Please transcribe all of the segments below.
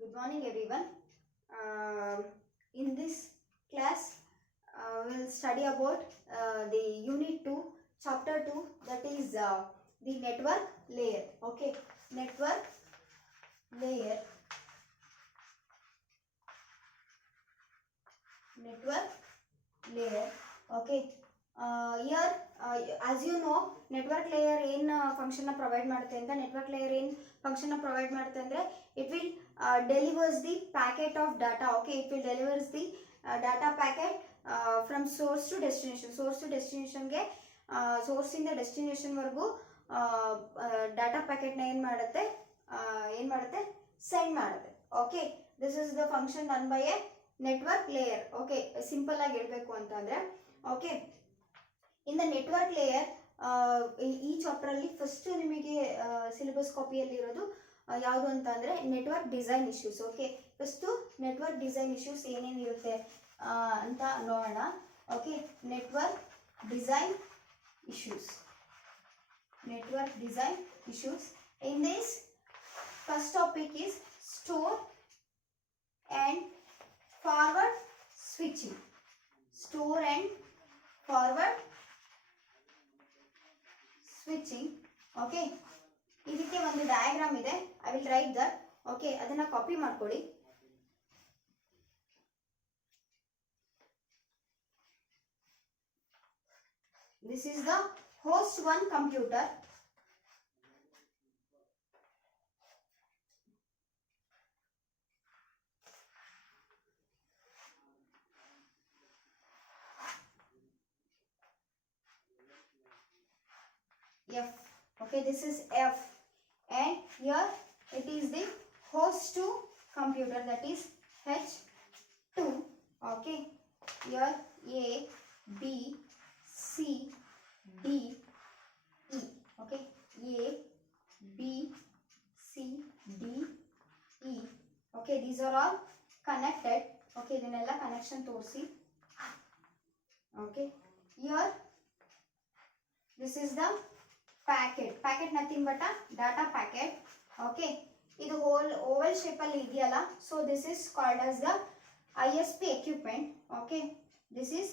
Good morning, everyone. In this class, we'll study about the Unit 2, Chapter 2, that is the network layer. Okay, network layer. Network layer. Okay. Here, as you know, network layer function provide ಮಾಡುತ್ತೆ ಅಂತ network layer function provide ಮಾಡುತ್ತೆ ಅಂದ್ರೆ it will delivers the packet of data. Okay, it will delivers the data packet from source to destination. Source to destination ಗೆ source ಇಂದ destination ವರೆಗೂ data packet ನ ಏನು ಮಾಡುತ್ತೆ send ಮಾಡುತ್ತೆ. Okay, this is the function done by a network layer. Okay, simple ಆಗಿ ಹೇಳಬೇಕು ಅಂತಂದ್ರೆ okay, in the network layer ಈ ಚಾಪ್ಟರ್ ಅಲ್ಲಿ ಫಸ್ಟ್ ನಿಮಗೆ ಸಿಲೆಬಸ್ ಕಾಪಿಯಲ್ಲಿ ಇರೋದು ಯಾವುದು ಅಂತ ಅಂದ್ರೆ network design issues. Okay, first network design issues ಏನೇನು ಇರುತ್ತೆ ಅಂತ ನೋಡೋಣ. Okay, network design issues. Network design issues. In this first topic is store and forward switching. Store and forward switching. Okay, ಇದಕ್ಕೆ ಒಂದು ಡಯಾಗ್ರಾಮ್ ಇದೆ. I will write that. Okay, ಅದನ್ನ ಕಾಪಿ ಮಾಡ್ಕೊಳ್ಳಿ. This is the host 1 computer. F. Okay, this is F, and here it is the host 2 computer, that is H2. Okay, here A, B, C, D, E. Okay, A, B, C, D, E. Okay, these are all connected. Okay, ಇದನ್ನೆಲ್ಲ connection ತೋರಿಸಿ. Okay, here this is the packet nothing but a data packet. Okay, ಇದು whole oval shape ಅಲ್ಲಿ ಇದೆಯಲ್ಲ, so this is called as the ISP equipment. Okay, this is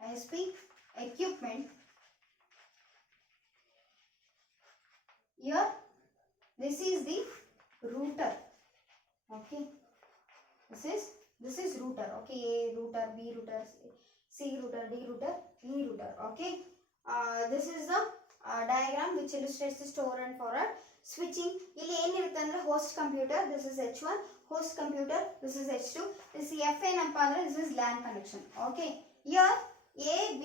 ISP equipment. Here this is the router. Okay, this is router. Okay, A router, B router, C router, D router, E router. Okay, this is the diagram which illustrates the store and forward switching. ಇಲ್ಲಿ ಏನಿರುತ್ತೆ ಅಂದ್ರೆ host computer, this is H1, host computer, this is H2, this F ಏನಪ್ಪಾ ಅಂದ್ರೆ this is LAN connection. Okay, here A, B,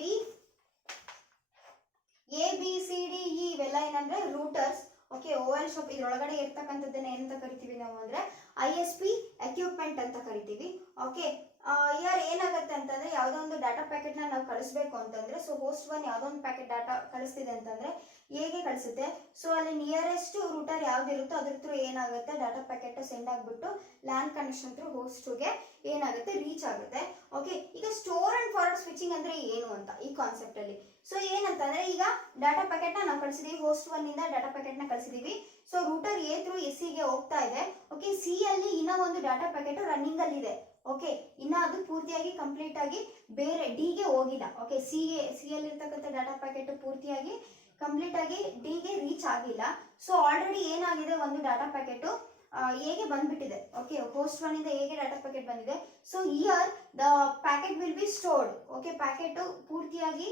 C, D, E ಇವೆಲ್ಲ ಏನಂದ್ರೆ routers. Okay, Oval shop ಇದರೊಳಗಡೆ ಇರ್ತಕ್ಕಂಥದ್ದನ್ನ ಏನಂತ ಕರಿತೀವಿ ನಾವು ಅಂದ್ರೆ ISP equipment ಅಂತ ಕರಿತೀವಿ. ಓಕೆ, ಇಯರ್ ಏನಾಗುತ್ತೆ ಅಂತಂದ್ರೆ ಯಾವುದೋ ಒಂದು ಡಾಟಾ ಪ್ಯಾಕೆಟ್ ನ ನಾವು ಕಳಿಸ್ಬೇಕು ಅಂತಂದ್ರೆ, ಸೊ ಹೋಸ್ಟ್ 1 ಯಾವುದೋ ಒಂದು ಪ್ಯಾಕೆಟ್ ಡಾಟಾ ಕಳಿಸ್ತಿದೆ ಅಂತಂದ್ರೆ ಹೇಗೆ ಕಳಿಸುತ್ತೆ, ಸೊ ಅಲ್ಲಿ ನಿಯರೆಸ್ಟ್ ರೂಟರ್ ಯಾವ್ದಿರುತ್ತೋ ಅದ್ರ ಥ್ರೂ ಏನಾಗುತ್ತೆ ಡಾಟಾ ಪ್ಯಾಕೆಟ್ ಸೆಂಡ್ ಆಗ್ಬಿಟ್ಟು ಲ್ಯಾನ್ ಕನೆಕ್ಷನ್ ಥ್ರೂ ಹೋಸ್ಟ್ ಗೆ ಏನಾಗುತ್ತೆ ರೀಚ್ ಆಗುತ್ತೆ. ಓಕೆ, ಈಗ ಸ್ಟೋರ್ ಅಂಡ್ ಫಾರ್ವರ್ಡ್ ಸ್ವಿಚಿಂಗ್ ಅಂದ್ರೆ ಏನು ಅಂತ ಈ ಕಾನ್ಸೆಪ್ಟ್ ಅಲ್ಲಿ, ಸೊ ಏನಂತಂದ್ರೆ ಈಗ ಡಾಟಾ ಪ್ಯಾಕೆಟ್ ನಾವು ಕಳಿಸಿದೀವಿ, ಹೋಸ್ಟ್ 1 ಇಂದ ಡಾಟಾ ಪ್ಯಾಕೆಟ್ ನ ಕಳಿಸಿದೀವಿ. So router A through S ಗೆ ಹೋಗ್ತಾ ಇದೆ. ಓಕೆ, ಸಿ ಅಲ್ಲಿ ಇನ್ನ ಒಂದು ಡಾಟಾ ಪ್ಯಾಕೆಟ್ ರನ್ನಿಂಗ್ ಅಲ್ಲಿ ಇದೆ. ಓಕೆ, ಇನ್ನ ಅದು ಪೂರ್ತಿಯಾಗಿ ಕಂಪ್ಲೀಟ್ ಆಗಿ ಬೇರೆ ಡಿ ಗೆ ಹೋಗಿಲ್ಲ. ಓಕೆ, ಸಿ ಅಲ್ಲಿ ಇರ್ತಕ್ಕಂಥ ಡಾಟಾ ಪ್ಯಾಕೆಟ್ ಪೂರ್ತಿಯಾಗಿ ಕಂಪ್ಲೀಟ್ ಆಗಿ ಡಿ ಗೆ ರೀಚ್ ಆಗಿಲ್ಲ. ಸೊ ಆಲ್ರೆಡಿ ಏನಾಗಿದೆ, ಒಂದು ಡಾಟಾ ಪ್ಯಾಕೆಟ್ ಹೇಗೆ ಬಂದ್ಬಿಟ್ಟಿದೆ. ಓಕೆ, ಹೋಸ್ಟ್ 1 ಇಂದ ಹೇಗೆ ಡಾಟಾ ಪ್ಯಾಕೆಟ್ ಬಂದಿದೆ. So here the packet will be stored. Okay, packet ಪೂರ್ತಿಯಾಗಿ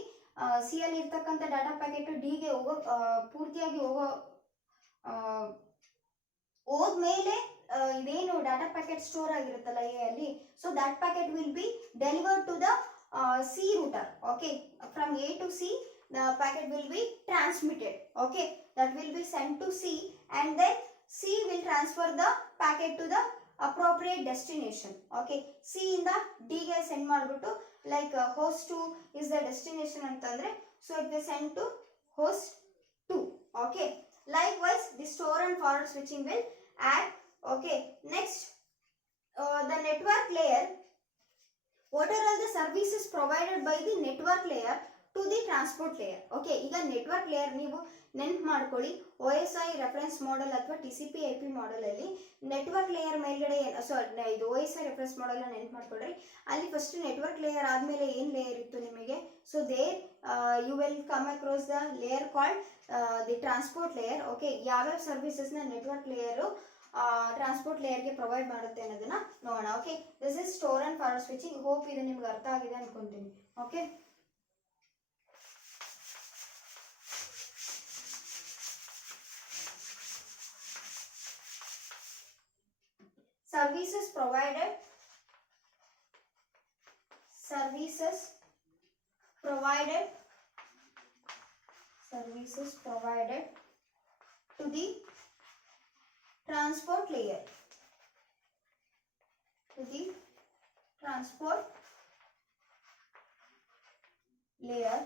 ಸಿ ಅಲ್ಲಿ ಇರ್ತಕ್ಕಂಥ ಡಾಟಾ ಪ್ಯಾಕೆಟ್ ಡಿ ಗೆ ಪೂರ್ತಿಯಾಗಿ ಹೋದ್ಮೇಲೆ ಇದೇನು ಡಾಟಾ ಪ್ಯಾಕೆಟ್ ಸ್ಟೋರ್ ಆಗಿರುತ್ತಲ್ಲ ಎ ಅಲ್ಲಿ, so that packet will be delivered to the C router. Okay, from A to C the packet will be transmitted. Okay, that will be sent to C, and then C will transfer the packet to the appropriate destination. Okay, C ಇಂದ D ಗೆ send ಮಾಡ್ಬಿಟ್ಟು like host 2 is the destination ಅಂತಂದ್ರೆ, so it will send to host 2. Okay, likewise the store and forward switching will act. Okay, next the network layer. What are all the services provided by the network layer to the transport layer? Okay, ಈಗ network layer ನೀವು ನೆನ್ಪು ಮಾಡ್ಕೊಳ್ಳಿ, OSI reference model ಅಥವಾ TCP/IP ಮಾಡೆಲಲ್ಲಿ network layer ಮೇಲ್ಗಡೆ ಇದು OSI reference model ನೆನ್ಪು ಮಾಡ್ಕೊಳ್ರಿ. ಅಲ್ಲಿ ಫಸ್ಟ್ ನೆಟ್ವರ್ಕ್ ಲೇಯರ್ ಆದಮೇಲೆ ಏನು ಲೇಯರ್ ಇತ್ತು ನಿಮಗೆ? So there you will come across the layer called the transport layer. Okay, ಯಾವ್ಯಾವ ಸರ್ವಿಸಸ್ನ ನೆಟ್ವರ್ಕ್ ಲೇಯರು ಟ್ರಾನ್ಸ್ಪೋರ್ಟ್ ಲೇಯರ್ಗೆ ಪ್ರೊವೈಡ್ ಮಾಡುತ್ತೆ ಅನ್ನೋದನ್ನ ನೋಡೋಣ. Okay, this is store and forward switching. Hope ಇದು ನಿಮ್ಗೆ ಅರ್ಥ ಆಗಿದೆ ಅನ್ಕೊಂತೀನಿ. Okay, services provided to the transport layer,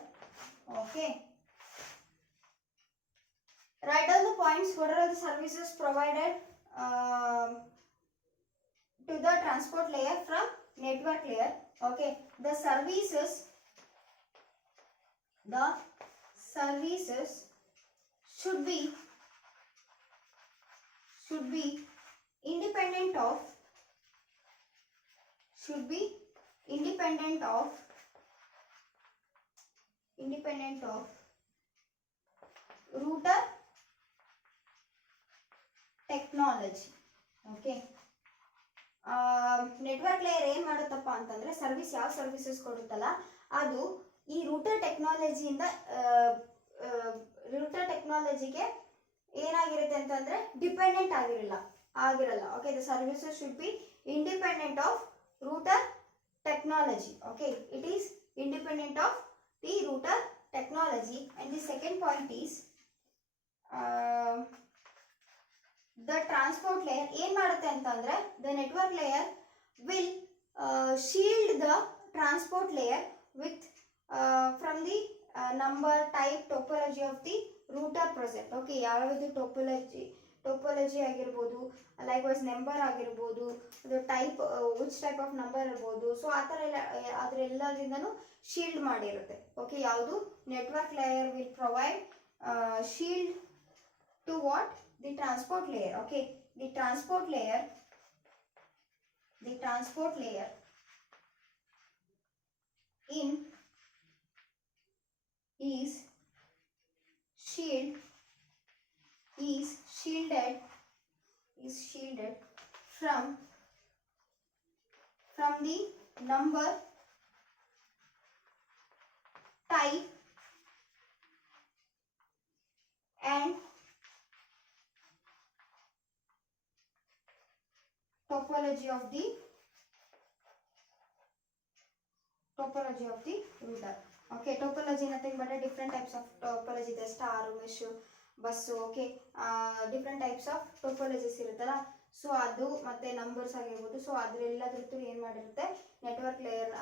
okay. Write down the points. What are the services provided to the transport layer from network layer? Okay, the services should be independent of router technology. Okay, network layer ಏನು ಮಾಡುತ್ತಪ್ಪ ಅಂತಂದರೆ ಸರ್ವಿಸ್ ಯಾವ ಸರ್ವಿಸಸ್ ಕೊಡುತ್ತಲ್ಲ ಅದು ಈ ರೂಟರ್ ಟೆಕ್ನಾಲಜಿಗೆ ಏನಾಗಿರುತ್ತೆ ಅಂತಂದರೆ ಡಿಪೆಂಡೆಂಟ್ ಆಗಿರಲ್ಲ. Okay, the services should be independent of router technology. Okay, it is independent of the router technology. And the second point is the transport layer ಏನು ಮಾಡುತ್ತೆ ಅಂತಂದರೆ the network layer will shield the transport layer with from the number type topology of the router present. Okay, ಯಾವ್ಯಾವುದು topology ಆಗಿರ್ಬೋದು, likewise number ಆಗಿರ್ಬೋದು, ಅದು type which type of number ಇರ್ಬೋದು. So ಆ ಥರ ಎಲ್ಲ ಅದರೆಲ್ಲದಿಂದನೂ ಶೀಲ್ಡ್ ಮಾಡಿರುತ್ತೆ. ಓಕೆ, ಯಾವುದು network layer will provide shield to what? The transport layer. Okay, the transport layer in is shielded from the number type and topology of the router. Okay, topology nothing but a different types of topology, the star, mesh, bus. Okay, different types of topologies ಇರುತ್ತಲ್ಲ. So ಅದು ಮತ್ತೆ numbers ಆಗಿರ್ಬೋದು. So ಅದರೆಲ್ಲದ್ರದ್ದು ಏನು ಮಾಡಿರುತ್ತೆ? Network layer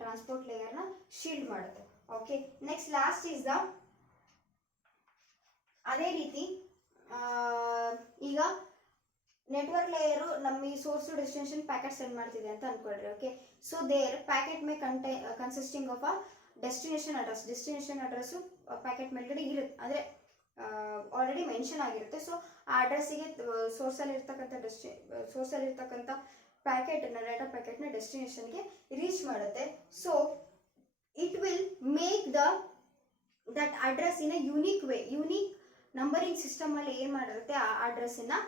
transport ಲೇಯರ್ನ shield ಮಾಡುತ್ತೆ. Okay, next last is the ಅದೇ ರೀತಿ ಈಗ ನೆಟ್ವರ್ಕ್ ಲೇಯರು ನಮ್ಮ source to destination packet send ಮಾಡ್ತಿದೆ ಅಂತ ಅನ್ಕೊಳ್ರಿ. Okay, so there packet may consisting of a destination address packet ಮೇಲ್ಗಡೆ ಇರುತ್ತೆ, ಅಂದರೆ ಆಲ್ರೆಡಿ ಮೆನ್ಷನ್ ಆಗಿರುತ್ತೆ. ಸೊ ಆ ಅಡ್ರೆಸ್ಸಿಗೆ ಸೋರ್ಸಲ್ಲಿರ್ತಕ್ಕಂಥ ಪ್ಯಾಕೆಟನ್ನು ಡಾಟಾ ಪ್ಯಾಕೆಟ್ನ ಡೆಸ್ಟಿನೇಷನ್ಗೆ ರೀಚ್ ಮಾಡುತ್ತೆ. So it will make that address in a unique numbering ಸಿಸ್ಟಮಲ್ಲಿ ಏನು ಮಾಡಿರುತ್ತೆ? ಆ ಅಡ್ರೆಸ್ಸನ್ನು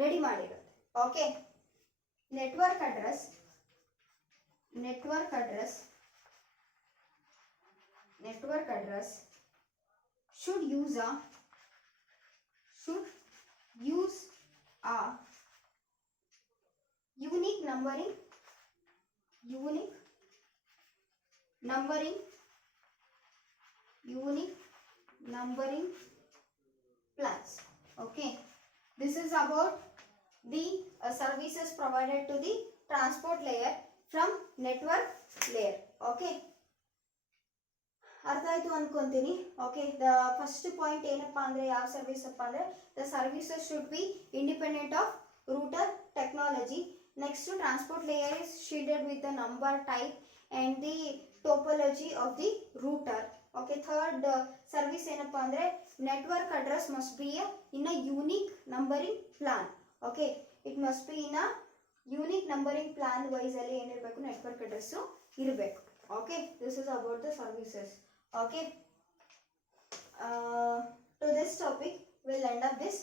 ರೆಡಿ ಮಾಡಿರುತ್ತೆ. Okay, network address should use a unique numbering plans. Okay, this is about the services provided to the transport layer from network layer. Okay, ಅರ್ಥ ಆಯ್ತು ಅನ್ಕೊಂತೀನಿ. Okay, the first point ಏನಪ್ಪ ಅಂದರೆ ಯಾವ ಸರ್ವಿಸ್ ಅಪ್ಪ ಅಂದರೆ the services should be independent of router technology. Next transport layer is shielded with the number type and the topology of the router. Okay, third service ಏನಪ್ಪ ಅಂದರೆ network address must be in a unique numbering plan. Okay, it must be in a unique numbering plan wise ಅಲ್ಲಿ ಏನಿರಬೇಕು network address ಇರಬೇಕು. Okay, this is about the services. Okay, to this topic we'll end up this.